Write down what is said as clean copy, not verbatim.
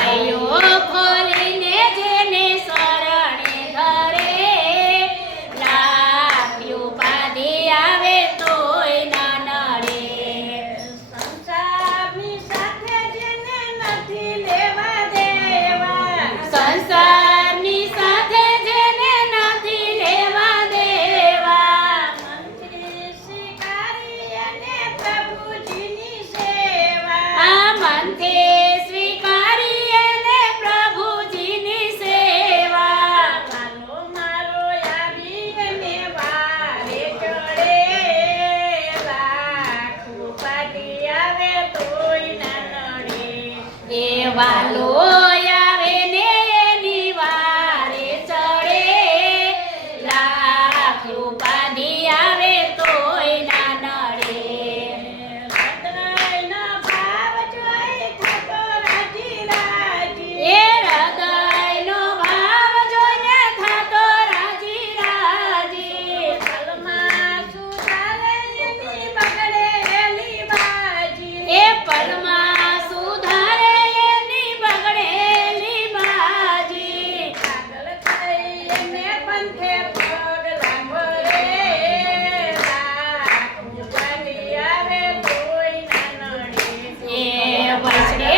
ભાઈઓ ખોલીને જેને શરણે ધરે લાખ ઉપાધિ આવે તોય ના નડે સંસારની સાથે જેને નથી લેવા દેવા સંસારની સાથે જેને નથી લેવા દેવા મનથી સ્વીકારી અને પ્રભુજીની સેવા આ મનથી સ્વીકારી અને પ્રભુજીની સેવા વાલો મારો આવી અને વારે ચડે લાખ ઉપાધિ આવે તોય ના નડે એ વાલો આવે ને એની વારે ચડે લાખ ઉપાધિ આવે તોય ના નડે હૃદયનો ભાવ જોઈ થતો રાજી રાજી એ હૃદયનો ભાવ જોઈને થાતો રાજી રાજી પલમાં સુધારે એની બગડેલી બાજી એ પલમાં સુધારે એની બગડેલી બાજી પાગલ થઈ એને પંથે પગલાં ભરે લાખ ઉપાધિ આવે તોય ના નડે એ વૈષ્ણવ